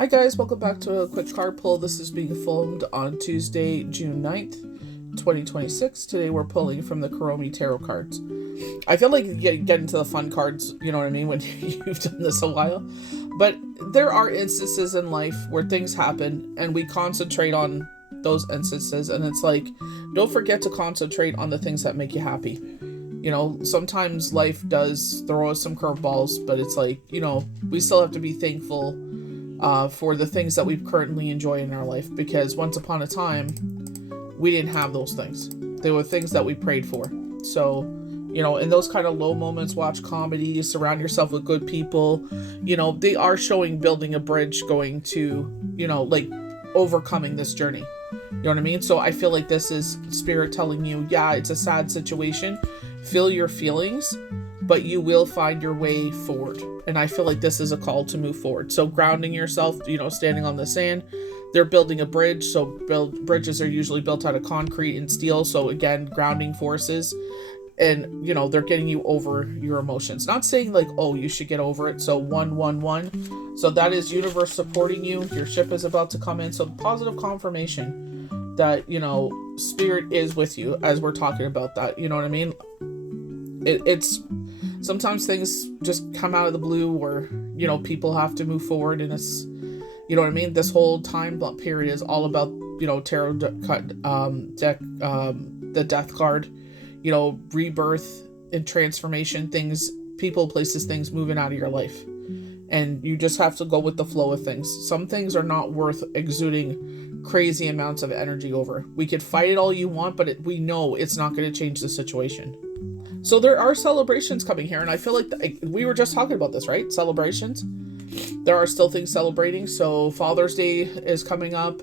Hi guys, welcome back to a quick card pull. This is being filmed on Tuesday, June 9th, 2026. Today we're pulling from the Kuromi Tarot cards. I feel like you get into the fun cards, you know what I mean, when you've done this a while. But there are instances in life where things happen and we concentrate on those instances, and it's like, don't forget to concentrate on the things that make you happy. You know, sometimes life does throw us some curveballs, but it's like, you know, we still have to be thankful for the things that we currently enjoy in our life, because once upon a time we didn't have those things. They were things that we prayed for. So, you know, in those kind of low moments, watch comedy, surround yourself with good people. You know, they are showing building a bridge going to, you know, like overcoming this journey. You know what I mean? So I feel like this is spirit telling you, yeah, it's a sad situation. Feel your feelings, but you will find your way forward. And I feel like this is a call to move forward. So grounding yourself, you know, standing on the sand. They're building a bridge. So bridges are usually built out of concrete and steel. So again, grounding forces. And, you know, they're getting you over your emotions. Not saying like, oh, you should get over it. So 111. So that is universe supporting you. Your ship is about to come in. So positive confirmation that, you know, spirit is with you as we're talking about that. You know what I mean? It's sometimes things just come out of the blue, or, you know, people have to move forward, and it's, you know what I mean? This whole time period is all about, you know, tarot deck, the death card, you know, rebirth and transformation, things, people, places, things moving out of your life. And you just have to go with the flow of things. Some things are not worth exuding crazy amounts of energy over. We could fight it all you want, but we know it's not going to change the situation. So there are celebrations coming here, and I feel like we were just talking about this, right? Celebrations. There are still things celebrating. So Father's Day is coming up.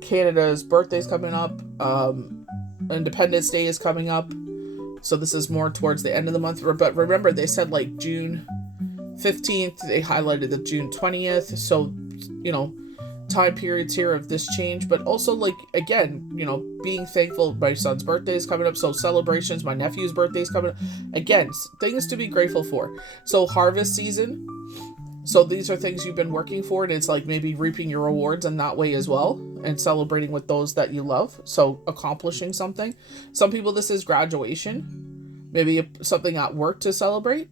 Canada's birthday is coming up. Independence Day is coming up. So this is more towards the end of the month. But remember, they said like June 15th. They highlighted the June 20th. So, you know, time periods here of this change, but also, like, again, you know, being thankful. My son's birthday is coming up, so celebrations. My nephew's birthday is coming up. Again, things to be grateful for. So harvest season. So these are things you've been working for, and it's like maybe reaping your rewards in that way as well, and celebrating with those that you love. So accomplishing something. Some people, this is graduation, maybe something at work to celebrate.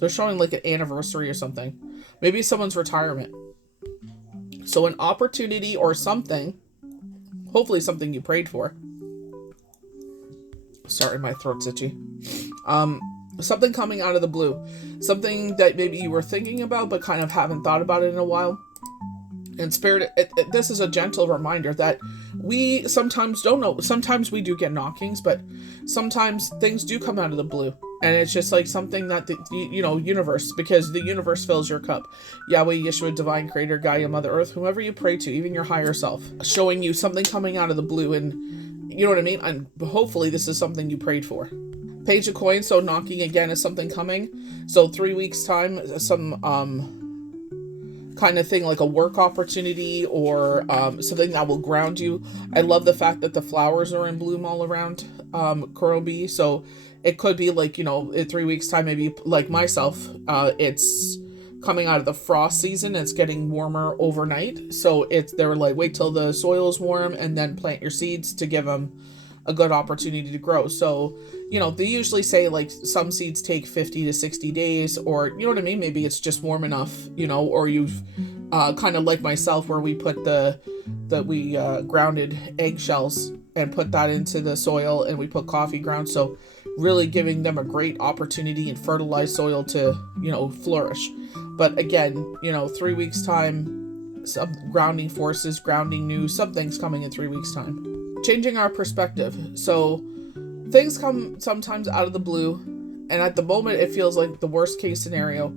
They're showing like an anniversary or something. Maybe someone's retirement. So an opportunity or something, hopefully something you prayed for. Sorry, my throat's itchy. Something coming out of the blue. Something that maybe you were thinking about but kind of haven't thought about it in a while. And spirit, this is a gentle reminder that we sometimes don't know. Sometimes we do get knockings, but sometimes things do come out of the blue. And it's just like something that the you know, universe, because the universe fills your cup. Yahweh, Yeshua, Divine Creator, Gaia, Mother Earth, whomever you pray to, even your higher self, showing you something coming out of the blue. And you know what I mean? And hopefully this is something you prayed for. Page of Coins, so knocking again is something coming. So 3 weeks time, some kind of thing, like a work opportunity or something that will ground you. I love the fact that the flowers are in bloom all around Kuromi. So it could be like, you know, in 3 weeks time, maybe like myself, it's coming out of the frost season. It's getting warmer overnight. So they're like, wait till the soil is warm and then plant your seeds to give them a good opportunity to grow. So, you know, they usually say like some seeds take 50 to 60 days, or, you know what I mean? Maybe it's just warm enough, you know, or you've kind of like myself, where we put we grounded eggshells and put that into the soil, and we put coffee grounds. So really giving them a great opportunity and fertilized soil to, you know, flourish. But again, you know, 3 weeks time, some grounding forces, grounding new, something's coming in 3 weeks time. Changing our perspective. So things come sometimes out of the blue, and at the moment it feels like the worst case scenario.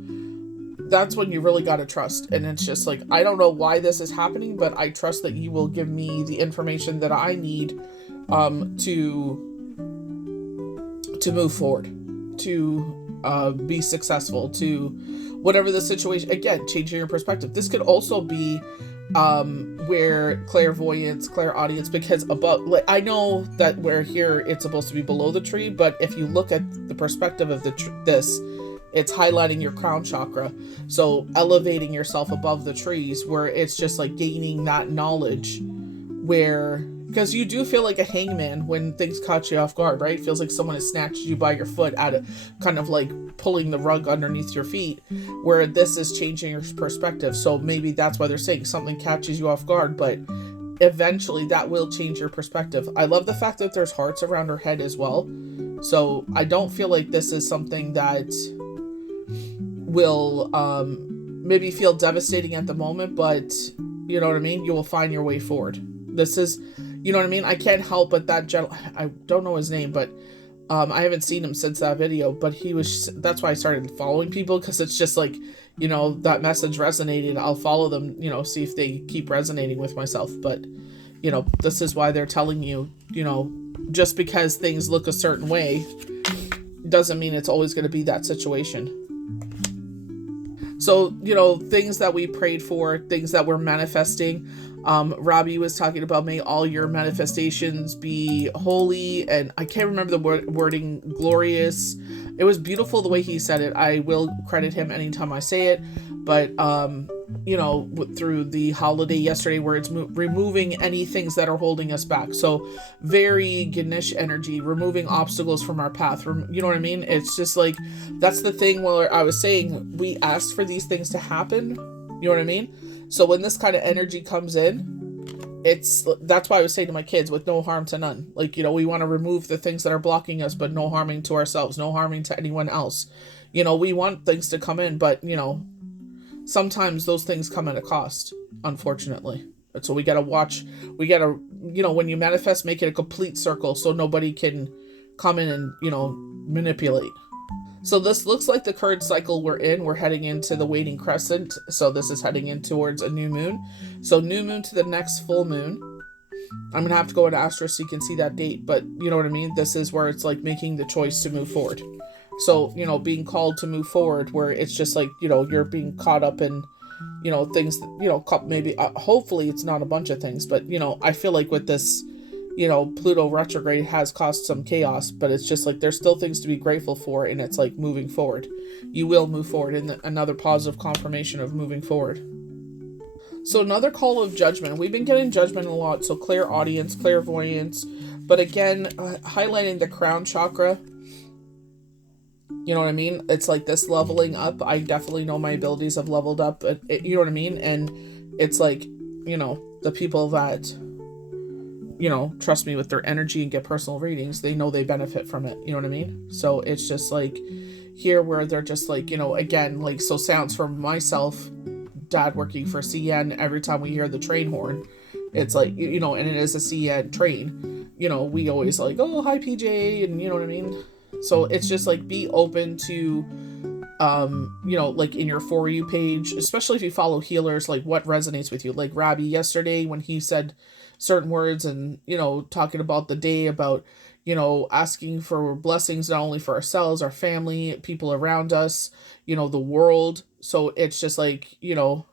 That's when you really got to trust. And it's just like, I don't know why this is happening, but I trust that you will give me the information that I need to move forward, to be successful, to whatever the situation. Again, changing your perspective. This could also be where clairvoyance, clairaudience, because above, like, I know that we're here, it's supposed to be below the tree, but if you look at the perspective of this, It's highlighting your crown chakra. So elevating yourself above the trees, where it's just like gaining that knowledge, where, because you do feel like a hangman when things catch you off guard, right? It feels like someone has snatched you by your foot at it, kind of like pulling the rug underneath your feet, where this is changing your perspective. So maybe that's why they're saying something catches you off guard, but eventually that will change your perspective. I love the fact that there's hearts around her head as well. So I don't feel like this is something that will maybe feel devastating at the moment, but you know what I mean? You will find your way forward. This is, you know what I mean? I can't help but that I don't know his name, but I haven't seen him since that video, but that's why I started following people, because it's just like, you know, that message resonated. I'll follow them, you know, see if they keep resonating with myself. But, you know, this is why they're telling you, you know, just because things look a certain way doesn't mean it's always going to be that situation. So, you know, things that we prayed for, things that we're manifesting. Robbie was talking about, may all your manifestations be holy, and I can't remember the wording, glorious. It was beautiful the way he said it. I will credit him anytime I say it, but you know, through the holiday yesterday, where it's removing any things that are holding us back. So very Ganesh energy, removing obstacles from our path. You know what I mean? It's just like, that's the thing where I was saying, we asked for these things to happen. You know what I mean? So when this kind of energy comes in, that's why I was saying to my kids, with no harm to none. Like, you know, we want to remove the things that are blocking us, but no harming to ourselves, no harming to anyone else. You know, we want things to come in, but, you know, sometimes those things come at a cost, unfortunately. And so we got to watch, you know, when you manifest, make it a complete circle so nobody can come in and, you know, manipulate. So this looks like the current cycle we're in. We're heading into the waning crescent. So this is heading in towards a new moon. So new moon to the next full moon. I'm going to have to go into Astro so you can see that date. But you know what I mean? This is where it's like making the choice to move forward. So, you know, being called to move forward, where it's just like, you know, you're being caught up in, you know, things, you know, maybe, hopefully it's not a bunch of things. But, you know, I feel like with this, you know, Pluto retrograde has caused some chaos, but it's just like there's still things to be grateful for, and it's like moving forward. You will move forward, and another positive confirmation of moving forward. So another call of judgment. We've been getting judgment a lot, so clairaudience, clairvoyance, but again, highlighting the crown chakra. You know what I mean? It's like this leveling up. I definitely know my abilities have leveled up, you know what I mean? And it's like, you know, the people that, you know, trust me with their energy and get personal readings, they know they benefit from it. You know what I mean? So it's just like here where they're just like, you know, again, like, so sounds from myself, dad working for CN, every time we hear the train horn, it's like, you know, and it is a CN train, you know, we always like, oh, hi PJ, and you know what I mean? So it's just like, be open to, you know, like in your For You page, especially if you follow healers, like what resonates with you. Like Robbie yesterday, when he said certain words and, you know, talking about the day, about, you know, asking for blessings, not only for ourselves, our family, people around us, you know, the world. So it's just like, you know,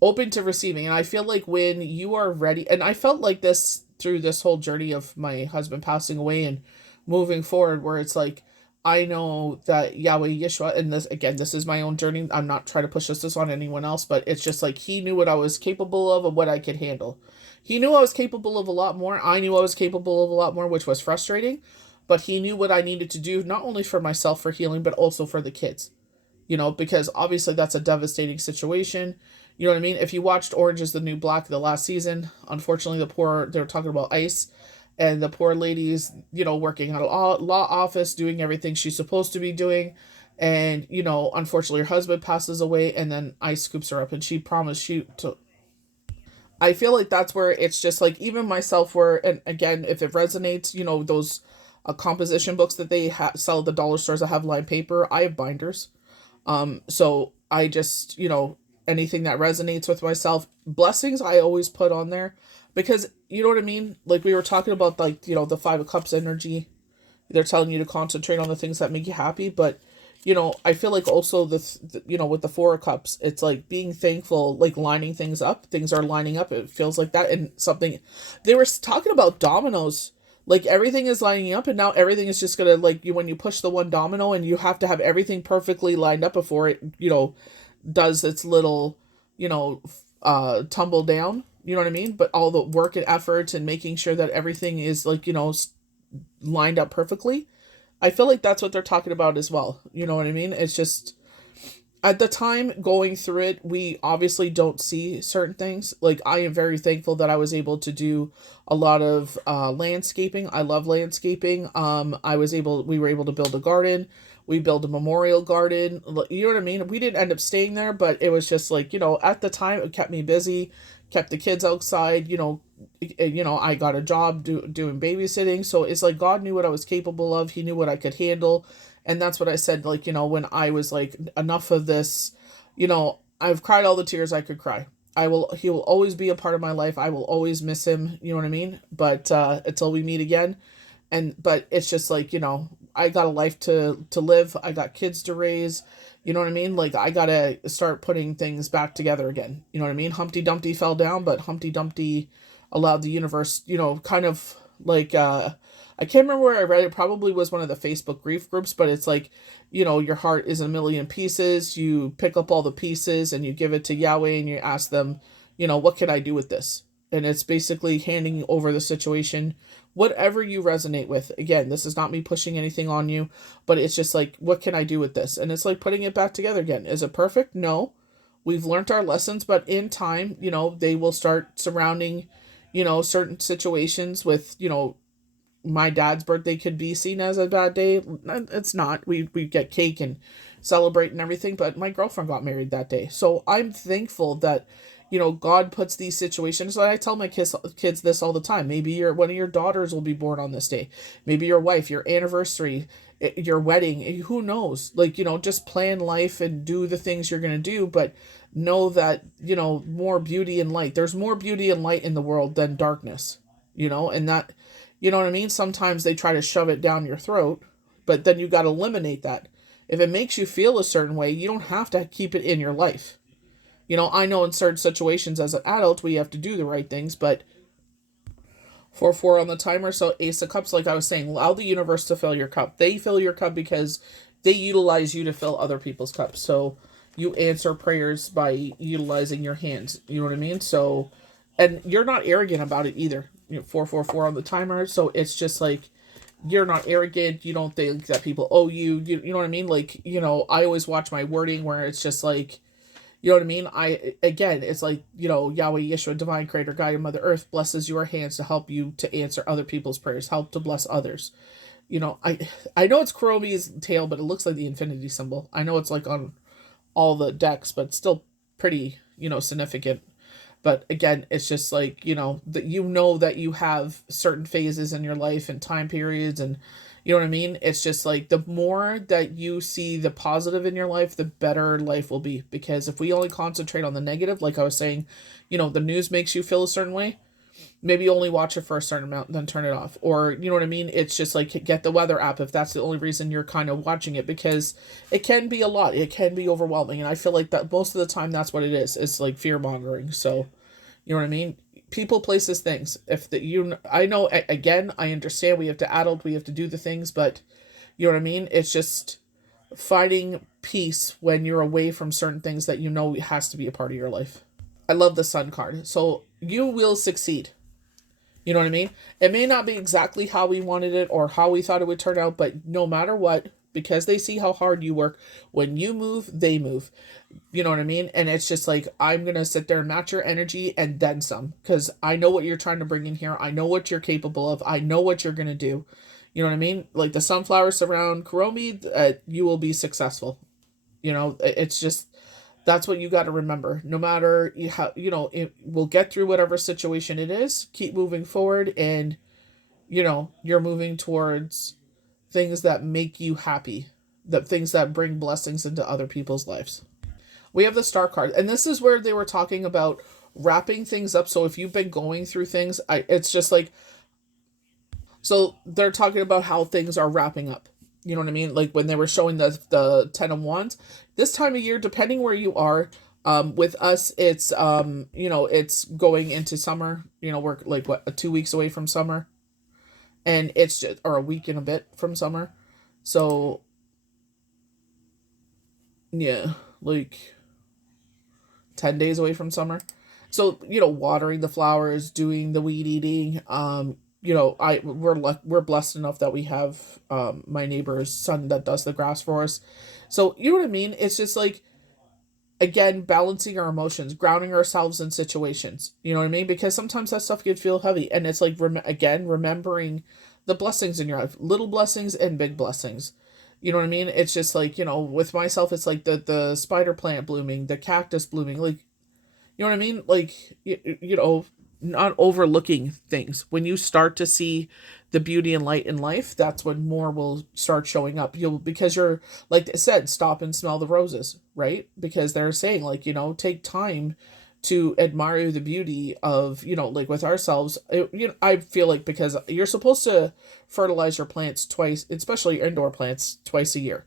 open to receiving. And I feel like when you are ready, and I felt like this through this whole journey of my husband passing away and moving forward, where it's like, I know that Yahweh Yeshua, and this, again, this is my own journey. I'm not trying to push this on anyone else, but it's just like, he knew what I was capable of and what I could handle. He knew I was capable of a lot more. I knew I was capable of a lot more, which was frustrating, but he knew what I needed to do, not only for myself for healing, but also for the kids, you know, because obviously that's a devastating situation. You know what I mean? If you watched Orange is the New Black, the last season, unfortunately, they were talking about ICE, and the poor lady's, you know, working at a law office, doing everything she's supposed to be doing. And, you know, unfortunately her husband passes away, and then ICE scoops her up, and she promised I feel like that's where it's just like, even myself, where, and again, if it resonates, you know, those composition books that they sell at the dollar stores that have lined paper, I have binders. So I just, you know, anything that resonates with myself, blessings I always put on there, because you know what I mean? Like we were talking about, like, you know, the 5 of Cups energy, they're telling you to concentrate on the things that make you happy. But, you know, I feel like also you know, with the 4 of Cups, it's like being thankful, like lining things up. Things are lining up. It feels like that. And something, they were talking about dominoes. Like everything is lining up, and now everything is just gonna, like, you when you push the one domino, and you have to have everything perfectly lined up before it, does its little, tumble down. You know what I mean? But all the work and effort and making sure that everything is, like, lined up perfectly. I feel like that's what they're talking about as well. You know what I mean? It's just at the time going through it, we obviously don't see certain things. Like, I am very thankful that I was able to do a lot of landscaping. I love landscaping. We were able to build a garden. We built a memorial garden. You know what I mean? We didn't end up staying there, but it was just like, at the time it kept me busy, kept the kids outside. I got a job doing babysitting. So it's like God knew what I was capable of. He knew what I could handle. And that's what I said, like, when I was like, enough of this, I've cried all the tears I could cry. He will always be a part of my life. I will always miss him. You know what I mean? But, until we meet again. But it's just like, I got a life to live. I got kids to raise. You know what I mean? Like, I gotta start putting things back together again. You know what I mean? Humpty Dumpty fell down, but Humpty Dumpty allowed the universe, kind of like, I can't remember where I read it. Probably was one of the Facebook grief groups, but it's like, your heart is a million pieces. You pick up all the pieces and you give it to Yahweh and you ask them, what can I do with this? And it's basically handing over the situation, whatever you resonate with. Again, this is not me pushing anything on you, but it's just like, what can I do with this? And it's like putting it back together again. Is it perfect? No. We've learned our lessons, but in time, they will start surrounding, certain situations with, my dad's birthday could be seen as a bad day. It's not. We get cake and celebrate and everything, but my girlfriend got married that day. So I'm thankful that, God puts these situations. I tell my kids this all the time. Maybe one of your daughters will be born on this day. Maybe your wife, your anniversary, your wedding. Who knows? Like, just plan life and do the things you're going to do, but know that, more beauty and light. There's more beauty and light in the world than darkness, and that, you know what I mean? Sometimes they try to shove it down your throat, but then you got to eliminate that. If it makes you feel a certain way, you don't have to keep it in your life. I know in certain situations as an adult, we have to do the right things, but 4-4 on the timer. So Ace of Cups, like I was saying, allow the universe to fill your cup. They fill your cup because they utilize you to fill other people's cups. So you answer prayers by utilizing your hands. You know what I mean? So, and you're not arrogant about it either. 4-4-4 on the timer. So it's just like, you're not arrogant. You don't think that people owe you. You know what I mean? Like, I always watch my wording where it's just like, you know what I mean? It's like, Yahweh, Yeshua, Divine Creator, God, and Mother Earth blesses your hands to help you to answer other people's prayers, help to bless others. I know it's Kuromi's tail, but it looks like the infinity symbol. I know it's like on all the decks, but still pretty, significant. But again, it's just like, that you have certain phases in your life and time periods, and you know what I mean? It's just like, the more that you see the positive in your life, the better life will be. Because if we only concentrate on the negative, like I was saying, the news makes you feel a certain way, maybe only watch it for a certain amount and then turn it off. Or, you know what I mean? It's just like, get the weather app if that's the only reason you're kind of watching it, because it can be a lot. It can be overwhelming. And I feel like that most of the time that's what it is. It's like fear mongering. So, you know what I mean? People, places, things. I know, again, I understand we have to adult, we have to do the things, but you know what I mean? It's just finding peace when you're away from certain things that has to be a part of your life. I love the Sun card. So you will succeed. You know what I mean? It may not be exactly how we wanted it or how we thought it would turn out, but no matter what, because they see how hard you work, when you move, they move. You know what I mean? And it's just like, I'm going to sit there and match your energy and then some, because I know what you're trying to bring in here. I know what you're capable of. I know what you're going to do. You know what I mean? Like the sunflowers surround Kuromi, you will be successful. It's just, that's what you got to remember. No matter how, it will get through whatever situation it is. Keep moving forward, and, you're moving towards things that make you happy, things that bring blessings into other people's lives. We have the Star card, and this is where they were talking about wrapping things up. So if you've been going through things, it's just like, so they're talking about how things are wrapping up. You know what I mean? Like when they were showing the 10 of Wands, this time of year, depending where you are, with us, it's, it's going into summer. We're like, 2 weeks away from summer. and it's just, or a week and a bit from summer. So yeah, like 10 days away from summer. So, watering the flowers, doing the weed eating, we're blessed enough that we have my neighbor's son that does the grass for us. So, you know what I mean? It's just like, again, balancing our emotions, grounding ourselves in situations. You know what I mean? Because sometimes that stuff can feel heavy, and it's like, again, remembering the blessings in your life, little blessings and big blessings. You know what I mean? It's just like, with myself, it's like the spider plant blooming, the cactus blooming, like, you know what I mean? Like, not overlooking things. When you start to see the beauty and light in life, that's when more will start showing up. Because you're, like I said, stop and smell the roses, right? Because they're saying, like, take time to admire the beauty of, like with ourselves. I feel like, because you're supposed to fertilize your plants twice, especially your indoor plants, twice a year.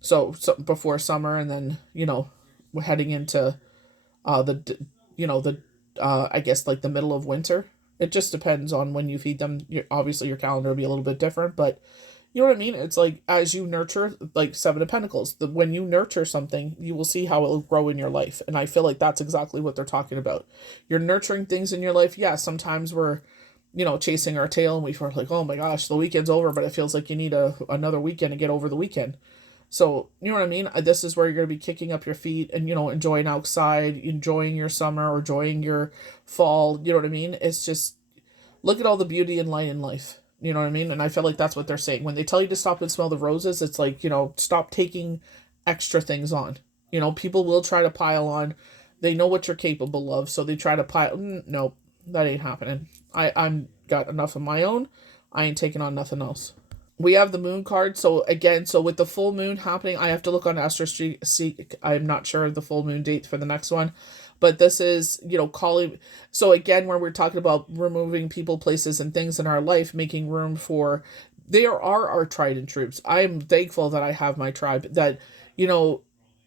So before summer, and then, we're heading into the the I guess, like the middle of winter. It just depends on when you feed them. Obviously your calendar will be a little bit different, but you know what I mean? It's like, as you nurture, like Seven of Pentacles, when you nurture something, you will see how it will grow in your life. And I feel like that's exactly what they're talking about. You're nurturing things in your life. Yeah, sometimes we're, chasing our tail, and we're like, oh my gosh, the weekend's over, but it feels like you need another weekend to get over the weekend. So, you know what I mean? This is where you're going to be kicking up your feet and, enjoying outside, enjoying your summer, or enjoying your fall. You know what I mean? It's just, look at all the beauty and light in life. You know what I mean? And I feel like that's what they're saying. When they tell you to stop and smell the roses, it's like, stop taking extra things on. People will try to pile on. They know what you're capable of, so they try to pile. No, that ain't happening. I'm got enough of my own. I ain't taking on nothing else. We have the moon card. So again, with the full moon happening, I have to look on Astroseek. I'm not sure of the full moon date for the next one, but this is, calling. So again, when we're talking about removing people, places, and things in our life, making room for, they are our tried and troops. I'm thankful that I have my tribe. That,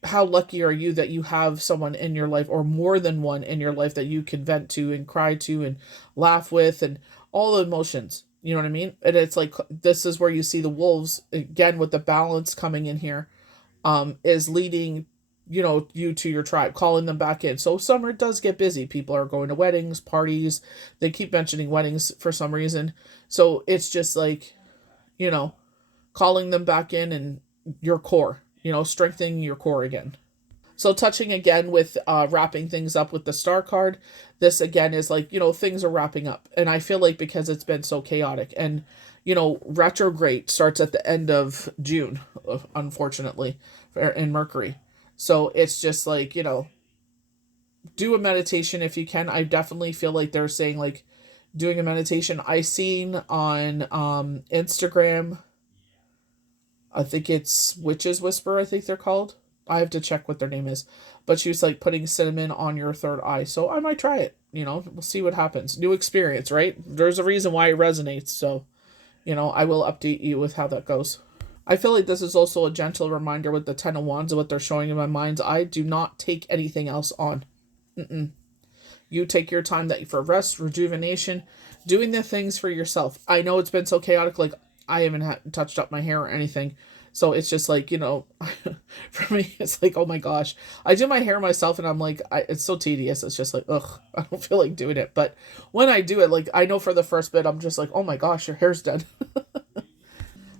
how lucky are you that you have someone in your life, or more than one in your life, that you can vent to and cry to and laugh with, and all the emotions. You know what I mean? And it's like, this is where you see the wolves, again, with the balance coming in here, is leading, you to your tribe, calling them back in. So summer does get busy. People are going to weddings, parties. They keep mentioning weddings for some reason. So it's just like, you know, calling them back in, and your core, strengthening your core again. So touching again with wrapping things up with the star card, this again is like, things are wrapping up. And I feel like, because it's been so chaotic, and, retrograde starts at the end of June, unfortunately, in Mercury. So it's just like, do a meditation if you can. I definitely feel like they're saying, like, doing a meditation. I seen on Instagram, I think it's Witches Whisper, I think they're called. I have to check what their name is. But she was like putting cinnamon on your third eye. So I might try it. We'll see what happens. New experience, right? There's a reason why it resonates. So, I will update you with how that goes. I feel like this is also a gentle reminder with the Ten of Wands of what they're showing in my mind's eye. Do not take anything else on. Mm-mm. You take your time for rest, rejuvenation, doing the things for yourself. I know it's been so chaotic. Like, I haven't touched up my hair or anything. So it's just like, for me, it's like, oh my gosh. I do my hair myself, and I'm like, it's so tedious. It's just like, ugh, I don't feel like doing it. But when I do it, like, I know for the first bit, I'm just like, oh my gosh, your hair's done.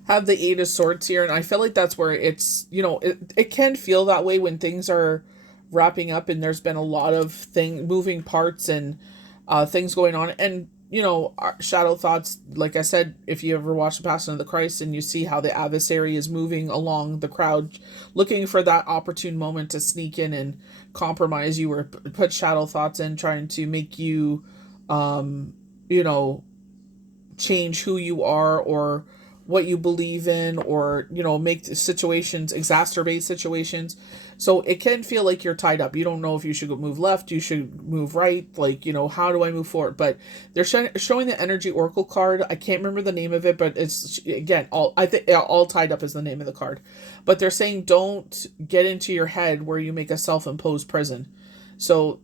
Have the Eight of Swords here, and I feel like that's where it's, it can feel that way when things are wrapping up, and there's been a lot of moving parts, and things going on. And shadow thoughts, like I said, if you ever watch The Passion of the Christ, and you see how the adversary is moving along the crowd, looking for that opportune moment to sneak in and compromise you, or put shadow thoughts in, trying to make you, you know, change who you are, or what you believe in, or make situations, exacerbate situations. So it can feel like you're tied up. You don't know if you should move left, you should move right, like, how do I move forward? But they're showing the Energy Oracle card. I can't remember the name of it, but it's, again, all tied up is the name of the card. But they're saying, don't get into your head where you make a self-imposed prison. So,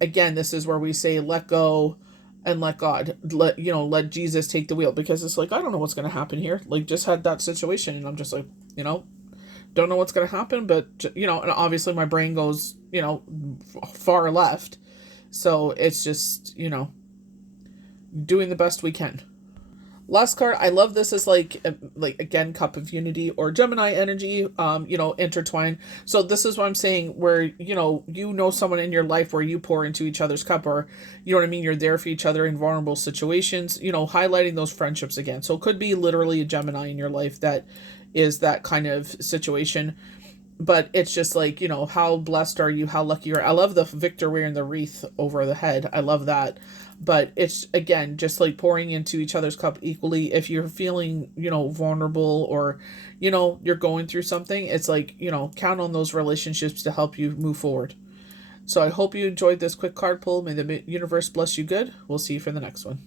again, this is where we say, let go, and let God, let Jesus take the wheel, because it's like, I don't know what's going to happen here. Like, just had that situation, and I'm just like, don't know what's going to happen, but, and obviously my brain goes, far left. So it's just, doing the best we can. Last card, I love this as like again, Cup of Unity or Gemini energy, intertwine. So this is what I'm saying, where someone in your life where you pour into each other's cup, or you know what I mean, you're there for each other in vulnerable situations, highlighting those friendships again. So it could be literally a Gemini in your life that is that kind of situation. But it's just like, how blessed are you? How lucky you are. I love the Victor wearing the wreath over the head. I love that. But it's, again, just like pouring into each other's cup equally. If you're feeling, vulnerable, or, you're going through something, it's like, count on those relationships to help you move forward. So I hope you enjoyed this quick card pull. May the universe bless you good. We'll see you for the next one.